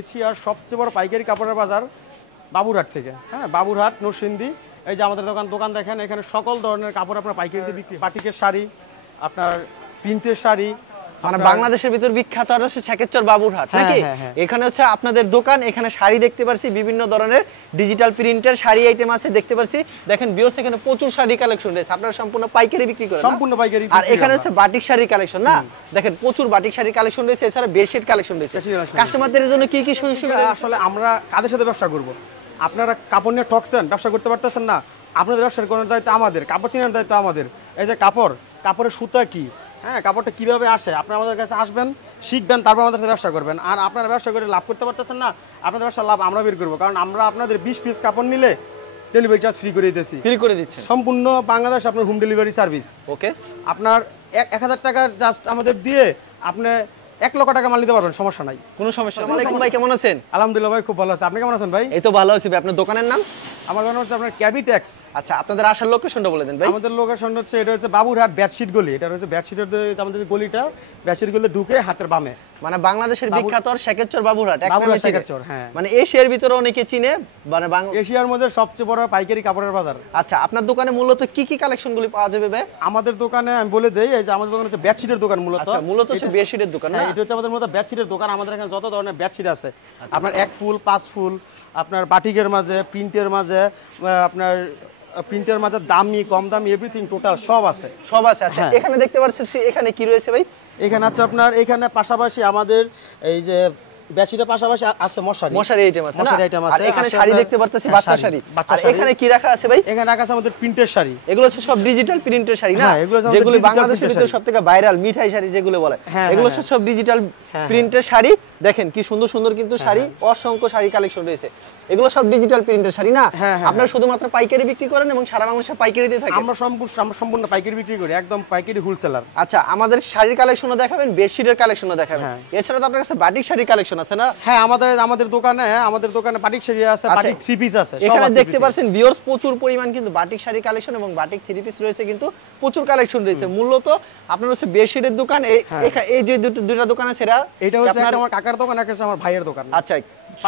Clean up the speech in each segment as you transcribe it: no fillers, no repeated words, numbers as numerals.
এশিয়ার সবচেয়ে বড় পাইকারি কাপড়ের বাজার বাবুরহাট থেকে। হ্যাঁ, বাবুরহাট নরসিংদী। এই যে আমাদের দোকান দেখেন, এখানে সকল ধরনের কাপড় আপনার পাইকারিতে বিক্রি। বাটিকের শাড়ি, আপনার প্রিন্টের শাড়ি, মানে বাংলাদেশের ভিতর বিখ্যাত আর হচ্ছে ছেকেরচর বাবুরহাট নাকি? এখানে হচ্ছে আপনাদের দোকান, এখানে শাড়ি দেখতে পারছি, বিভিন্ন ধরনের ডিজিটাল প্রিন্টের শাড়ি আইটেম আছে দেখতে পারছি। দেখেন ভিউয়ার্স, এখানে প্রচুর শাড়ি কালেকশন রয়েছে। আপনারা সম্পূর্ণ পাইকারি বিক্রি করেন? সম্পূর্ণ পাইকারি। আর এখানে হচ্ছে বাটিক শাড়ির কালেকশন না? দেখেন প্রচুর বাটিক শাড়ির কালেকশন রয়েছে, এছাড়া বেডশিট কালেকশন রয়েছে। কাস্টমারদের জন্য কি কি সুযোগ সুবিধা? আসলে আমরা কাদের সাথে ব্যবসা করব? আপনারা কাপড় নিয়ে ঠকছেন, ব্যবসা করতে পারতেছেন না, আপনাদের ব্যবসার করার দায়িত্ব আমাদের, কাপড় চেনার দায়িত্ব আমাদের। এই যে কাপড়ের সুতা কি, হ্যাঁ, কাপড়টা কিভাবে আসে, আপনারা আমাদের কাছে আসবেন, শিখবেন, তারপর আমাদের সাথে ব্যবসা করবেন। আর আপনারা ব্যবসা করে লাভ করতে পারতেছেন না, আপনাদের ব্যবসার লাভ আমরা বের করবো। কারণ আমরা আপনাদের 20 পিস কাপড় নিলে ডেলিভারি চার্জ ফ্রি করে দিতেছি। ফ্রি করে দিচ্ছেন সম্পূর্ণ বাংলাদেশ, আপনার হোম ডেলিভারি সার্ভিস। ওকে, আপনার 1000 টাকা জাস্ট আমাদের দিয়ে আপনি 1 লক্ষ টাকা মাল নিতে পারবেন, সমস্যা নাই, কোনো সমস্যা নেই। ওয়ালাইকুম ভাই, কেমন আছেন? আলহামদুলিল্লাহ ভাই, খুব ভালো আছে। আপনি কেমন আছেন ভাই? এই তো ভালো আছি ভাই। আপনার দোকানের নাম? আমার দোকান হচ্ছে আপনার ক্যাবিটেক্স। আচ্ছা, আপনাদের আসার লোকেশনটা বলে দেন ভাই। আমাদের লোকেশন হচ্ছে, এটা হচ্ছে বাবুরহাট বেডশিট গলি। এটা হচ্ছে বেডশিটের আমাদের গলিটা, বেডশিট গলি ঢুকে হাতের বামে। মানে বাংলাদেশের বিখ্যাত আর ছেকেরচর বাবুরহাট, ছেকেরচর, হ্যাঁ। মানে এশিয়ার ভিতরে অনেকে চিনে, মানে এশিয়ার মধ্যে সবচেয়ে বড় পাইকারি কাপড়ের বাজার। আচ্ছা, আপনার দোকানে মূলত কি কি কালেকশনগুলি পাওয়া যাবে ভাই? আমাদের দোকানে আমি বলে দেই, এই যে আমাদের দোকান হচ্ছে বেডশিটের দোকান মূলত। আচ্ছা, মূলত হচ্ছে বেডশিটের দোকান না? এটা হচ্ছে আমাদের মূলত বেডশিটের দোকান। আমাদের এখানে যত ধরনের বেডশিট আছে, আপনার 1 ফুল, 5 ফুল, আপনার বাটিকের মাঝে, প্রিন্টের মাঝে, আপনার প্রিন্টের মাঝে দামি, কম দামি, এভরিথিং টোটাল সব আছে। সব আছে। আচ্ছা, এখানে দেখতে পাচ্ছি, এখানে কি রয়েছে ভাই? এখানে আছে আপনার, এখানে পাশাপাশি আমাদের এই যে বেডশিটের পাশাপাশি আছে মশারি আইটেম আছে না? আর এখানে শাড়ি দেখতে পাচ্ছি, বাচ্চা শাড়ি। আর এখানে কি রাখা আছে ভাই? এখানে রাখা আছে আমাদের প্রিন্টের শাড়ি। এগুলো হচ্ছে সব ডিজিটাল প্রিন্টের শাড়ি না? যেগুলো বাংলাদেশের ভিতরে সবথেকে ভাইরাল মিঠাই শাড়ি যেগুলো বলে, এগুলো সব ডিজিটাল প্রিন্টের শাড়ি। দেখেন কি সুন্দর সুন্দর কিন্তু শাড়ি, অসংখ্য শাড়ি কালেকশন রয়েছে। এগুলো সব ডিজিটাল প্রিন্টের শাড়ি না? আপনারা শুধুমাত্র পাইকারি বিক্রি করেন এবং সারা বাংলাদেশে পাইকারি দিয়ে থাকেন? আমরা সম্পূর্ণ পাইকারি বিক্রি করি, একদম পাইকারি হোলসেলার। আচ্ছা, আমাদের শাড়ির কালেকশনও দেখাবেন, বেডশিটের কালেকশনও দেখাবেন। এছাড়া তো আপনার কাছে বাটিক শাড়ির কালেকশন আছে না? হ্যাঁ, আমাদের দোকানে বাটিক শাড়ি আছে, বাটিক থ্রি পিস আছে। এখানে দেখতে পাচ্ছেন ভিউয়ার্স, প্রচুর পরিমাণ কিন্তু বাটিক শাড়ি কালেকশন এবং বাটিক থ্রি পিস রয়েছে, কিন্তু প্রচুর কালেকশন রয়েছে। মূলত আপনার হচ্ছে বেডশিটের দোকান। এই যে দুটো দোকান আছে, এটা হচ্ছে আমার কাকার দোকান, একটা আমার ভাইয়ের দোকান। আচ্ছা,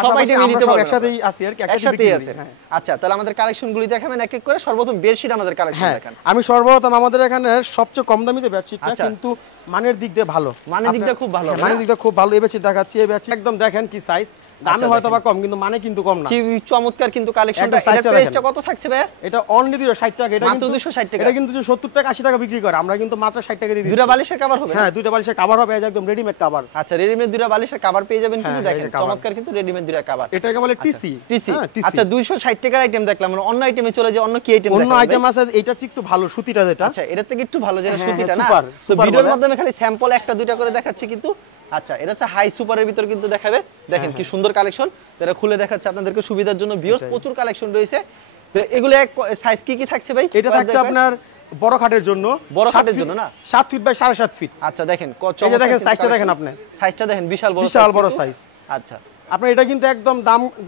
সব আইটেম নিতে পারবেন, একসাথেই আছি আর কি, একসাথেই আছে। আচ্ছা, তাহলে আমাদের কালেকশনগুলি দেখাবেন এক এক করে। সর্বপ্রথম বেডশিট আমাদের কালেকশন দেখান। আমি সর্বপ্রথম আমাদের এখানে সবচেয়ে কম দামি যে বেডশিটটা, কিন্তু মানের দিক দিয়ে ভালো, মানের দিক দিয়ে খুব ভালো, মানের দিক দিয়ে খুব ভালো। এই বেডশিট দেখাচ্ছি, এই বেডশিট একদম দেখেন কি সাইজ, দামে হয়তো বা কম, কিন্তু মানে কিন্তু কম না। কি চমৎকার কিন্তু কালেকশনটা। এটার প্রাইসটা কত থাকছে ভাই? এটা অনলি 260 টাকা। এটা মাত্র 260 টাকা। এটা কিন্তু 70 টাকা 80 টাকা বিক্রি করে, আমরা কিন্তু মাত্র 60 টাকা দিয়ে দিই। দুটো বালিশের কভার হবে? হ্যাঁ, দুটো বালিশের কভার হবে, একদম রেডিমেড কভার। আচ্ছা, রেডিমেড দুটো বালিশের কভার পেয়ে যাবেন, কিন্তু দেখেন চমৎকার কিন্তু রেডিমেড দুটো কভার। এটাকে বলে টিসি। আচ্ছা, 260 টাকার আইটেম দেখলাম, মানে অন্য আইটেমে চলে যায়। অন্য কি আইটেম? অন্য আইটেম আছে, এটা একটু ভালো, সুতিটা যেটা। আচ্ছা, এটার থেকে একটু ভালো যেটা সুতিটা না? তো ভিডিওর মাধ্যমে খালি স্যাম্পল একটা দুইটা করে দেখাচ্ছি কিন্তু। আচ্ছা, এটা হচ্ছে হাই সুপারের ভিতর কিন্তু দেখাবে। দেখেন কি সুন্দর কালেকশন, এটা খুলে দেখাচ্ছে আপনাদেরকে সুবিধার জন্য। ভিউয়ার্স, প্রচুর কালেকশন রয়েছে। তো এগুলো এক সাইজ কি কি থাকছে ভাই? এটা থাকছে আপনার বড় খাটের জন্য, বড় খাটের জন্য না? 7 ফিট বাই 7.5 ফিট। আচ্ছা, দেখেন এই যে দেখেন সাইজটা, দেখেন আপনি সাইজটা দেখেন, বিশাল বড় সাইজ। আচ্ছা, আপনার এটা কিন্তু একদম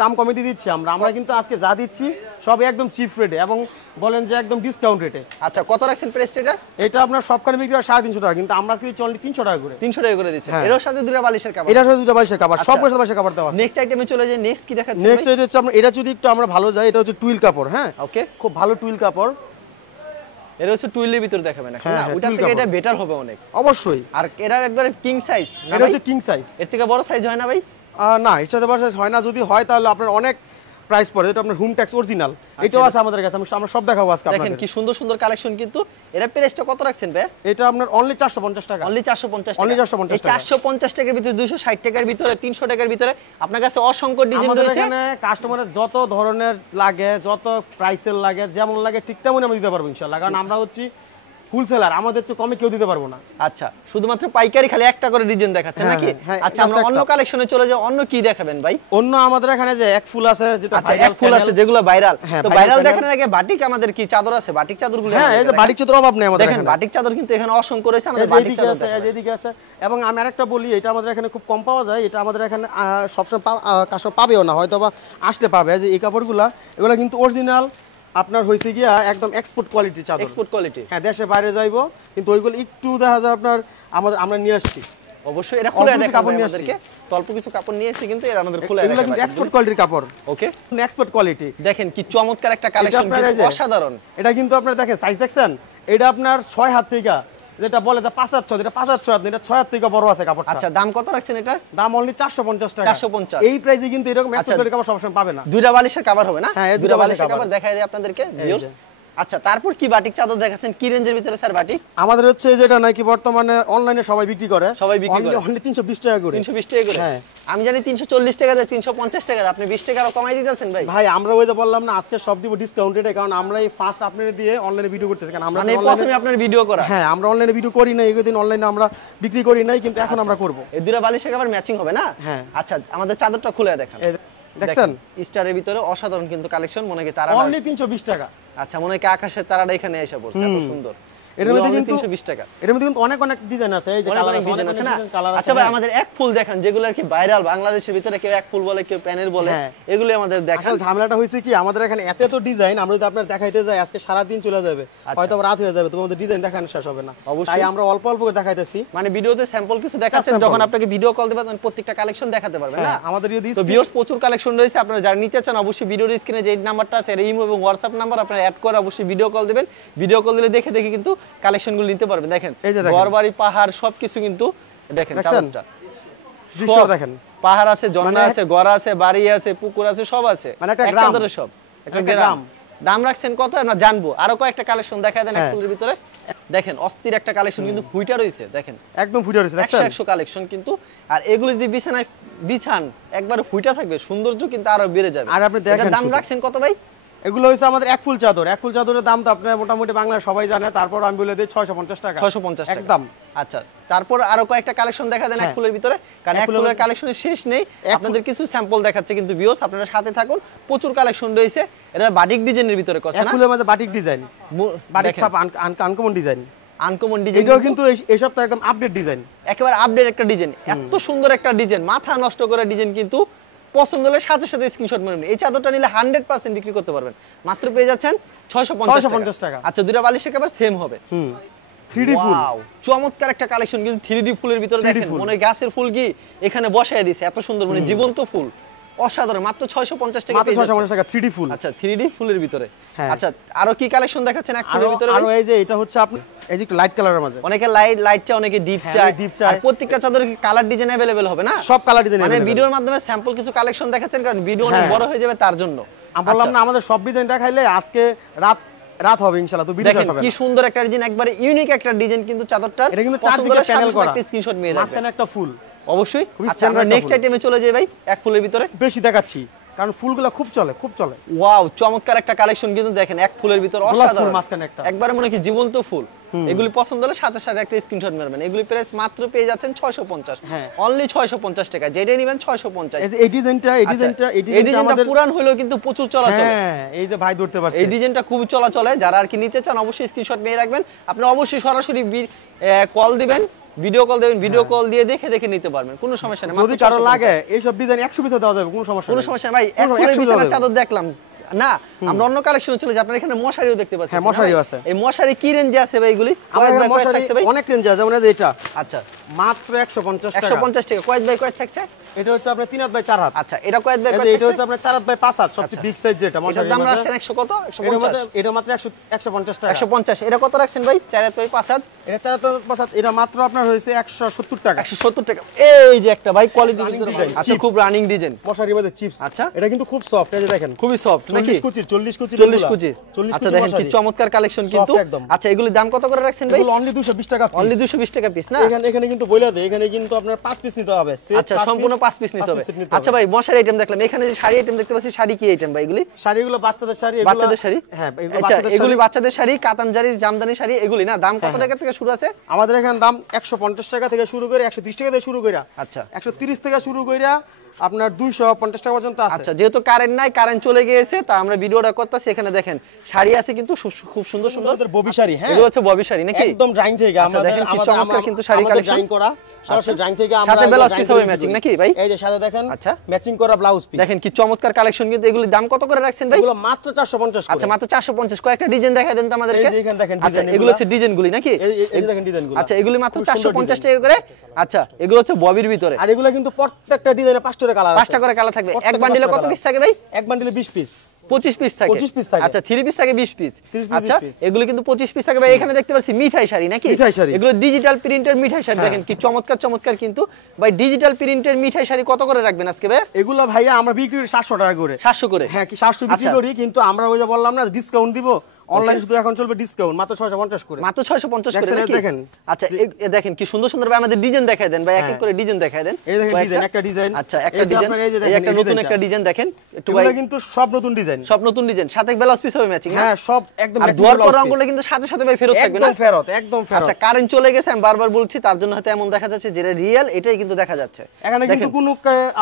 দাম কমে দিয়ে দিচ্ছি আমরা কিন্তু আজকে যা দিচ্ছি সব একদম চিপ রেটে, এবং বলেন যে একদম ডিসকাউন্ট রেটে। আচ্ছা, কত রাখছেন প্রাইস এটা? এটা আপনার সবখানে বিক্রি হয় 350 টাকা, কিন্তু আমরা কিনছি অনলি 300 টাকা করে। 300 টাকা করে দিচ্ছেন। এর সাথে দুটো বালিশের কভার? এর সাথে দুটো বালিশের কভার, সব বালিশের কভার দেওয়া আছে। নেক্সট আইটেমে চলে যাই। নেক্সট কি দেখাচ্ছেন? নেক্সট এটা হচ্ছে আমরা, এটা যদি একটু আমরা ভালো যাই, এটা হচ্ছে টুইল কাপড়। হ্যাঁ, ওকে, খুব ভালো টুইল কাপড়। এটা হচ্ছে টুইলের ভিতর দেখাবেন এখন না? ওটা থেকে এটা বেটার হবে অনেক, অবশ্যই। আর এটা একবারে কিং সাইজ না? এটা হচ্ছে কিং সাইজ। এর থেকে বড় সাইজ হয় না ভাই? না, এর সাথে বড় সাইজ হয় না। যদি হয় তাহলে আপনার অনেক প্রাইস পড়ে। এটা আপনার হোম ট্যাক্স অরিজিনাল, এটাও আছে আমাদের কাছে, আমরা সব দেখাবো আজকে আপনাদের। দেখেন কি সুন্দর সুন্দর কালেকশন কিন্তু। এর প্রাইসটা কত রাখছেন ভাই? এটা আপনার অনলি 450 টাকা। অনলি 450 টাকা। অনলি 450 টাকা। এই 450 টাকার ভিতরে, 260 টাকার ভিতরে, 300 টাকার ভিতরে আপনার কাছে অসংখ্য ডিজাইন রয়েছে। আমাদের এখানে কাস্টমারের যত ধরনের লাগে, যত প্রাইসের লাগে, যেমন লাগে ঠিক তেমন আমরা দিতে পারবো ইনশাআল্লাহ। কারণ আমরা হচ্ছি হোলসেলার, আমাদের চেয়ে কমে কেউ দিতে পারবো না। আচ্ছা, শুধুমাত্র পাইকারি খালি একটা করে ডিজাইন দেখাচ্ছেন নাকি? আচ্ছা, আমরা অন্য কালেকশনে চলে যাই। অন্য কি দেখাবেন ভাই? অন্য আমাদের এখানে যে এক ফুল আছে, যেটা এক ফুল আছে, যেগুলো ভাইরাল। তো ভাইরাল দেখানোর আগে বাটিক আমাদের কি চাদর আছে? বাটিক চাদরগুলো? হ্যাঁ, এই যে বাটিক চাদর অভাব নেই আমাদের এখানে। দেখেন বাটিক চাদর কিন্তু এখানে অসংখ্য রয়েছে। আমাদের বাটিক চাদর আছে, এদিকে আছে। এবং আমি আরেকটা বলি, এটা আমাদের এখানে খুব কম পাওয়া যায়। এটা আমাদের এখানে সবসময় কাস্টমার পাবেও না, হয়তো বা আসলে পাবে। যে এই কাপড়গুলো, এগুলো কিন্তু অরিজিনাল আপনার হইছে গিয়া একদম এক্সপোর্ট কোয়ালিটি চাদর। Export quality? হ্যাঁ, দেশে বাইরে যাইবো, কিন্তু ওইগুলো একটু দেখা যায় আপনার আমরা নিয়ে আসছি। অবশ্যই এটা খুলে দেখাবো আপনাদেরকে। অল্প কিছু কাপড় নিয়ে এসেছি কিন্তু এরা আমাদের খুলে দেখাবো। এগুলো কিন্তু এক্সপোর্ট কোয়ালিটির কাপড়। ওকে, এক্সপোর্ট কোয়ালিটি। দেখেন কি চমৎকার একটা কালেকশন, কিন্তু অসাধারণ। এটা কিন্তু আপনারা দেখেন সাইজ দেখছেন, এটা আপনার 6 হাত থেকে, যেটা বলে যে 5 হাত 6, এটা 5 হাত 6 হাত, এটা 6 হাত থেকে বড় আছে কাপড়টা। আচ্ছা, দাম কত রাখছেন এটা? দাম অনলি 450 টাকা। 450। এই প্রাইসে কিন্তু এরকম এক্সপোর্ট কোয়ালিটির কাপড় সবসময় পাবে না। দুইটা বালিশের কভার হবে না? হ্যাঁ, দুইটা বালিশের কভার দেখাই দিই আপনাদেরকে ভিউয়ার্স। আচ্ছা, তারপর কি বাটিক চাদর দেখাচ্ছেন, কি রেঞ্জের ভিতরে স্যার বাটিক? আমাদের হচ্ছে যেটা নাকি বর্তমানে অনলাইনে সবাই বিক্রি করে, সবাই বিক্রি করে অনলি 320 টাকা করে। 320 টাকা করে? হ্যাঁ, আমি জানি 340 টাকা দেয়, 350 টাকা, আপনি 20 টাকা আরো কমাই দিতেছেন ভাই। ভাই আমরা ওই যে বললাম না আজকে সব দিব ডিসকাউন্টেড, কারণ আমরা এই ফার্স্ট আপনাদের দিয়ে অনলাইনে ভিডিও করতেছি, কারণ আমরা মানে প্রথমে আপনার ভিডিও করা। হ্যাঁ, আমরা অনলাইনে ভিডিও করি না, এইদিন অনলাইনে আমরা বিক্রি করি নাই, কিন্তু এখন আমরা করব। এই দুইটা বালিশের কভার ম্যাচিং হবে না? হ্যাঁ। আচ্ছা, আমাদের চাদরটা খুলে দেখান। দেখছেন স্টারের ভিতরে অসাধারণ কিন্তু কালেকশন, মনে হয় তারা অনলি 320 টাকা। আচ্ছা, মনে হয় আকাশের তারাটা এখানে এসে পড়ছে, এত সুন্দর। এর মধ্যে কিন্তু 320 টাকা। এর মধ্যে কিন্তু অনেক অনেক ডিজাইন আছে, এই যে কালার আছে না। আচ্ছা ভাই, আমাদের এক ফুল দেখান, যেগুলো আর কি ভাইরাল বাংলাদেশের ভিতরে, কেউ এক ফুল বলে, কেউ প্যানেল বলে, এগুলো আমাদের দেখান। আসলে ঝামেলাটা হইছে কি, আমাদের এখানে এত এত ডিজাইন, আমরা যদি আপনাদের দেখাইতে যাই আজকে সারা দিন চলে যাবে, হয়তো রাত হয়ে যাবে, তোমাদের ডিজাইন দেখানো শেষ হবে না। তাই আমরা অল্প অল্প করে দেখাইতেছি, মানে ভিডিওতে স্যাম্পল কিছু দেখাচ্ছেন, যখন আপনাকে ভিডিও কল দিবেন প্রত্যেকটা কালেকশন দেখাতে পারবেন না। আমাদের যদি তো ভিউয়ার্স প্রচুর কালেকশন রয়েছে, আপনারা যারা নিতে চান অবশ্যই ভিডিওর স্ক্রিনে যে নাম্বারটা আছে, ইমো এবং হোয়াটসঅ্যাপ নাম্বার, আপনারা অ্যাড করে অবশ্যই ভিডিও কল দিবেন। ভিডিও কল দিলে দেখে দেখে কিন্তু কালেকশনগুলো নিতে পারবেন। দেখেন ঘরবাড়ি পাহাড় সবকিছু কিন্তু দেখেন, চাদরটা দৃশ্য দেখেন, পাহাড় আছে, ঝর্ণা আছে, গড়া আছে, বাড়ি আছে, পুকুর আছে, সব আছে, মানে একটা চাদরের সব একটা গ্রাম। দাম রাখছেন কত আমরা জানবো। আরো কয়েকটা কালেকশন দেখায় দেন এক ফুলের ভিতরে। দেখেন অস্থির একটা কালেকশন কিন্তু ফুইটা রয়েছে, দেখেন একদম ফুইটা রয়েছে, দেখছেন 100 কালেকশন কিন্তু। আর এগুলো যদি বিছানায় বিছান একবার ফুইটা থাকবে, সৌন্দর্য কিন্তু আরো বেড়ে যাবে। আর আপনি দেখেন দাম রাখছেন কত ভাই? এগুলো হইছে আমাদের এক ফুল চাদর। এক ফুল চাদরের দাম তো আপনারা মোটামুটি বাংলায় সবাই জানে, তারপর আমি বলে দিই 650 টাকা। 650 টাকা একদম। আচ্ছা, তারপর আরো কয়েকটা কালেকশন দেখা দেন এক ফুলের ভিতরে, কারণ এক ফুলের কালেকশনের শেষ নেই। আপনাদের কিছু স্যাম্পল দেখাচ্ছে কিন্তু ভিউয়ার্স, আপনারা সাথে থাকুন, প্রচুর কালেকশন রয়েছে। এটা বাটিক ডিজাইনের ভিতরে করছে না? এক ফুলের মধ্যে বাটিক ডিজাইন, বাটিক ছাপ, আনকমন ডিজাইন। আনকমন ডিজাইন, এটাও কিন্তু এই সপ্তাহে একদম আপডেট ডিজাইন, একেবারে আপডেট একটা ডিজাইন। এত সুন্দর একটা ডিজাইন, মাথা নষ্ট করা ডিজাইন, কিন্তু পছন্দ হলে সাথে সাথে স্ক্রিনশট মেরে নিন। এই চাদরটা নিলে 100% বিক্রি করতে পারবেন, মাত্র পেয়ে যাচ্ছেন 650 টাকা। আচ্ছা, দুইটা বালিশের কভার সেম হবে। 3D ফুল, চমৎকার একটা কালেকশন কিন্তু 3D ফুলের ভিতরে। দেখেন মনে হয় গাছের ফুল কি এখানে বসায় দিয়েছে, এত সুন্দর, মানে জীবন্ত ফুল, অসাধারণ। মাত্র 650 টাকা পেয়ে যাচ্ছেন। 650 টাকা 3D ফুল। আচ্ছা, 3D ফুলের ভিতরে। আচ্ছা, আরো কি কালেকশন দেখাচ্ছেন এক ফুলের ভিতরে? আরো এই যে এটা হচ্ছে আপনি এই যে লাইট কালারের মাঝে, অনেকে লাইট চায়, অনেকে ডিপ চায়। আর প্রত্যেকটা চাদরে কালার ডিজাইন अवेलेबल হবে না? সব কালার ডিজাইন, মানে ভিডিওর মাধ্যমে স্যাম্পল কিছু কালেকশন দেখাচ্ছেন, কারণ ভিডিও অনেক বড় হয়ে যাবে তার জন্য। আমি বললাম না আমাদের সব ডিজাইন দেখাইলে আজকে রাত হবে ইনশাআল্লাহ, তো ভিডিও হবে। কি সুন্দর একটা ডিজাইন, একবারে ইউনিক একটা ডিজাইন কিন্তু চাদরটা। এটা কিন্তু চারদিকে প্যানেল করা, একটা স্ক্রিনশট মেরে রাখবেন, মাঝখানে একটা ফুল। অবশ্যই। আচ্ছা, আমরা নেক্সট আইটেমে চলে যাই ভাই, এক ফুলের ভিতরে বেশি দেখাচ্ছি কারণ ফুলগুলো খুব চলে, খুব চলে। ওয়াও, চমৎকার একটা কালেকশন কিন্তু দেখেন, এক ফুলের ভিতর অসাধারণ, মাঝখানে একটা একবারে মনে কি জীবন্ত ফুল। এগুলি পছন্দ হলে সাথে সাথে একটা স্ক্রিনশট মারবেন। এগুলি প্রাইস মাত্র পেয়ে যাচ্ছেন 650, অনলি 650 টাকা। যেটাই নেবেন 650। এই ডিজাইনটা আমাদের পুরান হলেও কিন্তু প্রচুর চলাচল। হ্যাঁ, এই যে ভাই ধরতে পারছে, এই ডিজাইনটা খুব চলাচলে। যারা আর কি নিতে চান অবশ্যই স্ক্রিনশট নিয়ে রাখবেন। আপনি অবশ্যই সরাসরি কল দিবেন, ভিডিও কল দেবেন, ভিডিও কল দিয়ে দেখে দেখে নিতে পারবেন, কোনো সমস্যা নেই। যদি কারো লাগে এই সব ডিজাইন 100 পিস দেওয়া যাবে, কোনো সমস্যা নেই। কোনো সমস্যা নেই ভাই। এক ফুলের বিছানার চাদর দেখলাম না, আমরা অন্য কালেকশনে চলে যাই। আপনার এখানে মশারিও দেখতে পাচ্ছেন। হ্যাঁ, মশারিও আছে। এই মশারি কি রেঞ্জে আছে ভাই এগুলি? আমাদের মশারি অনেক রেঞ্জ আছে, যেমন এই এটা। আচ্ছা, মাত্র 150 টাকা। 150 টাকা। কয়েক বাই কয়েক থাকছে? এটা হচ্ছে আপনার 3 হাত বাই 4 হাত। আচ্ছা, এটা কয়েক বাই কয়েক? এটা হচ্ছে আপনার 4 হাত বাই 5 হাত, সবচেয়ে বিগ সাইজ যেটা মশারি। এটার দাম রাখছেন 100 কত? 150। এটা মাত্র 150 টাকা। 150। এটা কত রাখছেন ভাই? 4 হাত বাই 5 হাত? এটা 4 হাত বাই 5 হাত, এটা মাত্র আপনার হয়েছে 170 টাকা। 170 টাকা। এই যে একটা ভাই কোয়ালিটি ডিজাইন। আচ্ছা, খুব রানিং ডিজাইন। মশারির মধ্যে চিপস। আচ্ছা, এটা কিন্তু খুব সফট, এই যে দেখেন খুবই সফট নাকি? 40 কুচি 40 কুচি। আচ্ছা, দেখেন কি চমৎকার কালেকশন কিন্তু। আচ্ছা, এগুলির দাম কত করে রাখছেন ভাই? এগুলো অনলি 220 টাকা পিস। অনলি 220 টাকা পিস না? এখানে কিন্তু বইলা দেয়, এখানে কিন্তু আপনার 5 পিস নিতে হবে। আচ্ছা, সম্পূর্ণ 5 পিস নিতে হবে। আচ্ছা ভাই, মশারি আইটেম দেখলাম, এখানে যে শাড়ি আইটেম দেখতে পাচ্ছি, শাড়ি কি আইটেম ভাই এগুলি? শাড়িগুলো বাচ্চাদের শাড়ি, এগুলো বাচ্চাদের শাড়ি। হ্যাঁ, এগুলি বাচ্চাদের শাড়ি, কাতান জারির জামদানি শাড়ি এগুলি না? দাম কত টাকা থেকে শুরু আছে? আমাদের এখানে দাম 150 টাকা থেকে শুরু করে 130 টাকা থেকে শুরু করে, আচ্ছা 130 থেকে শুরু করে আপনার 250 টাকা পর্যন্ত আছে। আচ্ছা, যেহেতু কারেন্ট নাই, কারেন্ট চলে গিয়েছে, তা আমরা ভিডিওটা করতেছি। এখানে দেখেন শাড়ি আছে কিন্তু খুব সুন্দর সুন্দর ববি শাড়ি। হ্যাঁ, এগুলো হচ্ছে ববি শাড়ি নাকি? একদম ড্রাইং থেকে আমাদের দেখেন কি চমৎকার কিন্তু শাড়ি কালেকশন ড্রাইং করা, সরাসরি ড্রাইং থেকে আমরা সাথে ব্লাউজ পিস হবে ম্যাচিং নাকি ভাই? এই যে সাথে দেখেন আচ্ছা ম্যাচিং করা ব্লাউজ পিস। দেখেন কি চমৎকার কালেকশন কিন্তু। এগুলো দাম কত করে রাখছেন ভাই? এগুলো মাত্র 450 করে। আচ্ছা, মাত্র 450। কয়েকটা ডিজাইন দেখায় দেন তো আমাদেরকে। এই যে এখানে দেখেন আচ্ছা, ডিজাইন, এগুলো হচ্ছে ডিজাইনগুলি নাকি? এই দেখেন ডিজাইনগুলো। আচ্ছা, এগুলি মাত্র 450 টাকা করে। আচ্ছা, এগুলো হচ্ছে ববির ভিতরে। আর এগুলো কিন্তু প্রত্যেকটা ডিজাইনে 5টা করে কালার আছে। 5টা করে কালার থাকবে। এক বান্ডিলে কত পিস থাকে ভাই? এক বান্ডিলে 20 পিস। 25 পিস থাকে। 25 পিস থাকে। আচ্ছা, 3 পিস থাকে 20 পিস। 30 পিস, আচ্ছা, 20 পিস। এগুলো কিন্তু 25 পিস থাকে ভাই। এখানে দেখতে পাচ্ছি মিঠাই শাড়ি নাকি? মিঠাই শাড়ি। এগুলো ডিজিটাল প্রিন্টের মিঠাই শাড়ি। দেখেন কি চমৎকার চমৎকার কিন্তু ভাই। ডিজিটাল প্রিন্টের মিঠাই শাড়ি কত করে রাখবেন আজকে ভাই? এগুলো ভাইয়া আমরা বিক্রি করি 700 টাকা করে। 700 করে? হ্যাঁ, কি 700 বিক্রি আচ্ছা। করি, কিন্তু আমরা ওই যে বললাম না ডিসকাউন্ট দিব, অনলাইনে শুধু এখন চলবে ডিসকাউন্ট মাত্র 650 করে। মাত্র 650 করে দেখছেন, নাকি? দেখেন। আচ্ছা, দেখেন কি সুন্দর সুন্দর ভাই। আমাদের ডিজাইন দেখায় দেন ভাই, এক এক করে ডিজাইন দেখায় দেন। এই দেখেন কয়েকটা। ডিজাইন, একটা ডিজাইন। আচ্ছা, একটা এই যে ডিজাইন, আপনার এই যে এই দেখেন একটা এই নতুন ডিজাইনটা। একটা ডিজাইন দেখেন একটু ভাই। এগুলো কিন্তু সব নতুন ডিজাইন। সব নতুন ডিজাইন, সাথে ব্লাউজ পিস হবে ম্যাচিং। হ্যাঁ, সব একদম আর matching ধোয়ার পর blouse রং piece। করলে কিন্তু সাথে সাথে ভাই ফেরত থাকবে না? একদম ফেরত, একদম ফেরত। আচ্ছা, কারেন্ট চলে গেছে, আমি বারবার বলছি, তার জন্য হয়তো এমন দেখা যাচ্ছে, যেটা রিয়েল এটাই কিন্তু দেখা যাচ্ছে। এখানে কিন্তু দেখেন। কোনো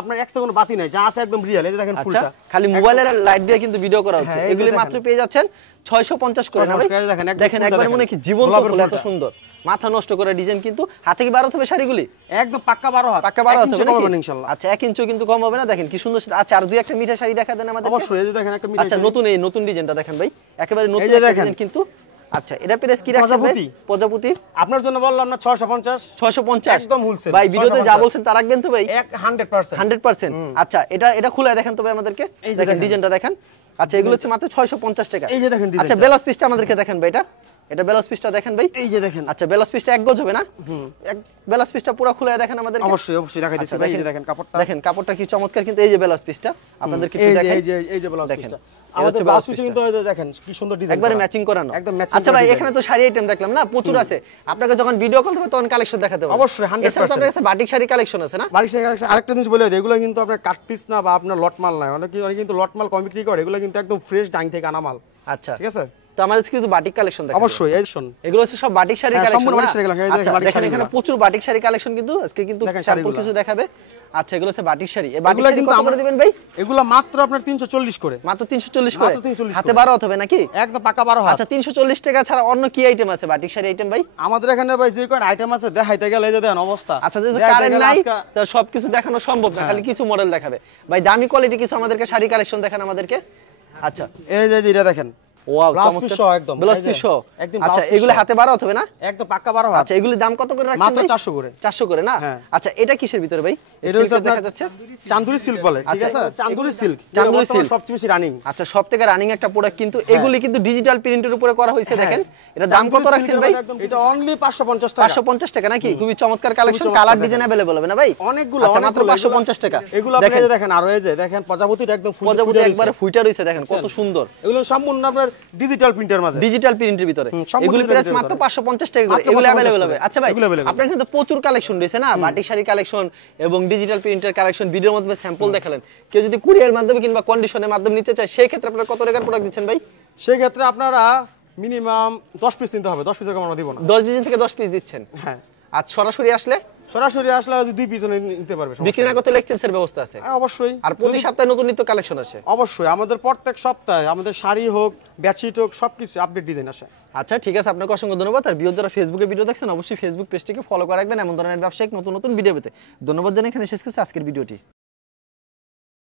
আপনার এক্সট্রা কোনো বাতি নাই, যা আছে একদম রিয়েল। এই যে দেখেন আচ্ছা, ফুলটা। খালি মোবাইলের লাইট দিয়ে কিন্তু ভিডিও করা হচ্ছে। হ্যাঁ, এই যে এগুলি দেখেন। মাত্র পেয়ে যাচ্ছেন 650 করে না ভাই? দেখেন, একদম দেখেন ফুলটা একবার দেখেন। মনে কি জীবন্ত গোলাপের ফুল, এত ফুলটা। সুন্দর মাথা নষ্ট করে ডিজাইন কিন্তু। হাতে কি 12 হবে শাড়িগুলি? একদম পাক্কা 12 হাত। পাক্কা 12 এক হবে ইঞ্চি নাকি? কমাবেন ইনশাআল্লাহ। আচ্ছা, 1 ইঞ্চিও কিন্তু কম হবে না। দেখেন কি সুন্দর। আচ্ছা, আর দুই একটা মিঠা শাড়ি দেখা দেন আমাদের। অবশ্যই, এই যে দেখেন একটা মিঠাই আচ্ছা, শাড়ি। নতুন এই নতুন ডিজাইনটা দেখেন ভাই, একেবারে নতুন এই যে একটা দেখেন। ডিজাইন কিন্তু। আচ্ছা, এটা প্রাইস কি রাখছেন ভাই? প্রজাপতি। প্রজাপতি আপনার জন্য বললাম না 650। 650 একদম wholesale, ভাই। ভিডিওতে যা 650 বলছেন তা রাখবেন তো ভাই? 100%। 100%। আচ্ছা, এটা খুলে দেখেন তো ভাই আমাদেরকে। এই যে দেখেন দেখেন। ডিজাইনটা দেখেন। আচ্ছা, এগুলো হচ্ছে মাত্র 650 টাকা। এই যে দেখেন আচ্ছা, ডিজাইনটা। ব্লাউজ পিসটা আমাদেরকে দেখেন ভাই। এটা ব্লাউজ পিসটা দেখেন ভাই। এই যে দেখেন। আচ্ছা, ব্লাউজ পিসটা এক গজ হবে না? এক ব্লাউজ পিসটা পুরো খুলে দেখেন আমাদেরকে। অবশ্যই, অবশ্যই দেখাই দিচ্ছি আচ্ছা, ভাই। এই যে দেখেন কাপড়টা। দেখেন কাপড়টা কি চমৎকার কিন্তু। এই যে ব্লাউজ পিসটা আপনাদেরকে একটু এই যে দেখাই। এই যে ব্লাউজ দেখেন, পিসটা। এটা হচ্ছে আমাদের ব্লাউজ ব্লাউজ পিস পিসটা। কিন্তু এই যে দেখেন কি সুন্দর ডিজাইন। একবারে ম্যাচিং করানো। একদম matching আচ্ছা ভাই, করা এখানে তো শাড়ি আইটেম দেখলাম না, প্রচুর আছে। আপনাকে যখন ভিডিও কল দেবে তখন কালেকশন দেখাতে হবে। অবশ্যই, 100%। এছাড়া তো আপনার কাছে বাটিক শাড়ি কালেকশন আছে না? বাড়ির সাথে আরেকটা জিনিস বলে দিই, এগুলো কিন্তু আপনার কাট পিস না বা আপনার লট মাল নাই। অনেকে কিন্তু লট মাল কম বিক্রি করে, এগুলো কিন্তু একদম ফ্রেশ ডাইং থেকে আনা মাল। আচ্ছা, ঠিক আছে। তো আমাদের কাছে কিন্তু বাটিক কালেকশন দেখাবো। অবশ্যই, এই শুন। এগুলো হচ্ছে সব বাটিক শাড়ির হ্যাঁ, কালেকশন। সম্পূর্ণ বাটিক শাড়ির collection। এই দেখেন আচ্ছা, বাটিক দেখেন এখানে শাড়িগুলো। প্রচুর বাটিক শাড়ি কালেকশন কিন্তু আজকে কিন্তু দেখেন স্যাম্পল শাড়িগুলো। কিছু দেখাবে। আচ্ছা, এগুলো হচ্ছে বাটিক শাড়ি। এই বাটিক এগুলো শাড়ি কিন্তু কত করে আমরা দিবেন ভাই? এগুলো মাত্র আপনার 340 করে। মাত্র 340 করে। মাত্র 340 হাতে করে। 12 হবে নাকি? একদম পাকা 12 হাত। আচ্ছা, 340 টাকা ছাড়া অন্য কি আইটেম আছে বাটিক শাড়ি আইটেম ভাই? আমাদের এখানে ভাই যে কয়টা আইটেম আছে দেখাইতে গেলে এই যে দেন অবস্থা। আচ্ছা, যেহেতু দেখাইতে কারেন্ট গেলে নাই, আজকে- তো সবকিছু দেখানো সম্ভব না, খালি কিছু মডেল দেখাবে ভাই। দামি কোয়ালিটি কিছু আমাদেরকে শাড়ি কালেকশন দেখেন আমাদেরকে। আচ্ছা, এই যে এটা দেখেন। ওয়াও, ব্লাউজ চমৎকার। পিস সহ একদম। ব্লাউজ এই যে, পিস সহ। একদম আচ্ছা, ব্লাউজ পিস এগুলো সহ। হাতে 12 হবে না? একদম পাকা 12 হাত। আচ্ছা, এগুলির দাম কত করে রাখছেন মাত্র ভাই? 400 করে। 400 করে না? হ্যাঁ। আচ্ছা, এটা কিসের ভিতরে ভাই? এটা হচ্ছে সিল্কের আপনার দেখা যাচ্ছে। চান্দুরি সিল্ক বলে, ঠিক আচ্ছা, আছে? চান্দুরি সিল্ক। চান্দুরি বর্তমানে সিল্ক। সবচেয়ে বেশি রানিং। আচ্ছা, সবথেকে রানিং একটা প্রোডাক্ট কিন্তু। এগুলি কিন্তু ডিজিটাল প্রিন্টের উপরে করা হয়েছে। দেখেন এটা দাম কত রাখছেন ভাই? এটা অনলি 550 টাকা। 550 টাকা নাকি? খুবই চমৎকার কালেকশন। চমৎকার কালার দেখেন। ডিজাইন अवेलेबल হবে না ভাই? অনেকগুলো, আচ্ছা, মাত্র অনেকগুলো। 550 টাকা। এগুলো আপনি এই যে দেখেন, আর এই যে দেখেন প্রজাপতিটা একদম ফুল প্রজাপতি একবারে ফুইটা রইছে, দেখেন কত সুন্দর। এগুলো সম্পূর্ণ আপনার ডিজিটাল প্রিন্টের মাঝে। ডিজিটাল প্রিন্টের ভিতরে। সম্পূর্ণ এগুলি digital প্রাইস print মাত্র ভিতরে। 550 টাকা করে। মাত্র এগুলো 550 अवेलेबल করে। হবে। আচ্ছা ভাই, এগুলো available। আপনার কিন্তু প্রচুর কালেকশন রয়েছে না, বাটিক শাড়ি কালেকশন এবং ডিজিটাল প্রিন্টের কালেকশন। ভিডিওর মধ্যে স্যাম্পল দেখালেন। কেউ যদি কুরিয়ার মাধ্যমে কিংবা কন্ডিশনের মাধ্যমে নিতে চায়, সেই ক্ষেত্রে আপনারা কত টাকার প্রোডাক্ট দিচ্ছেন ভাই? সেই ক্ষেত্রে আপনারা মিনিমাম 10 পিস নিতে হবে। 10 পিসের কম আমরা দিব না। 10 ডিজাইন থেকে 10 পিস দিচ্ছেন। হ্যাঁ, আর সরাসরি আসলে সরাসরি আসলে যদি 2 পিস নিতে পারবে। বিক্রি না করতে এক্সচেঞ্জের ব্যবস্থা আছে। হ্যাঁ, অবশ্যই। আর প্রতি সপ্তাহে নতুন নিত্য কালেকশন আসে। অবশ্যই আমাদের প্রত্যেক সপ্তাহে আমাদের শাড়ি হোক, বেডশিট হোক, সবকিছু আপডেট ডিজাইন আসে। আচ্ছা, ঠিক আছে, আপনাকে অসংখ্য ধন্যবাদ। আর ভিউয়ার যারা ফেসবুকে ভিডিও দেখছেন, অবশ্যই ফেসবুক পেজটিকে ফলো করে রাখবেন এমন ধরনের ব্যবসায়িক নতুন নতুন ভিডিও পেতে। ধন্যবাদ জানাই। এখানে শেষ করছি আজকের ভিডিওটি।